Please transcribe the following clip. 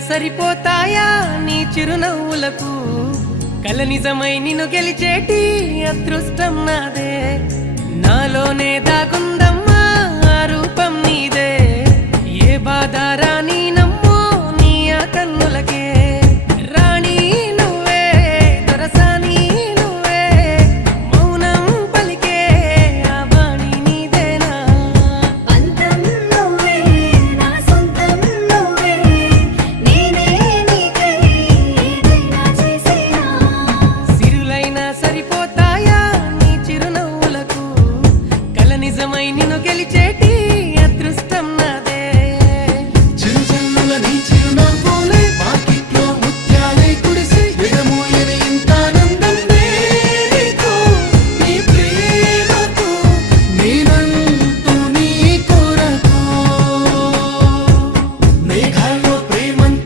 సరిపోతాయా నీ చిరునవ్వులకు కల నిజమై నిన్ను గెలిచేటి అదృష్టం నాదే నాలోనే దాగుందమ్మా ఆ రూపం నీదే ఏ బాధ రాని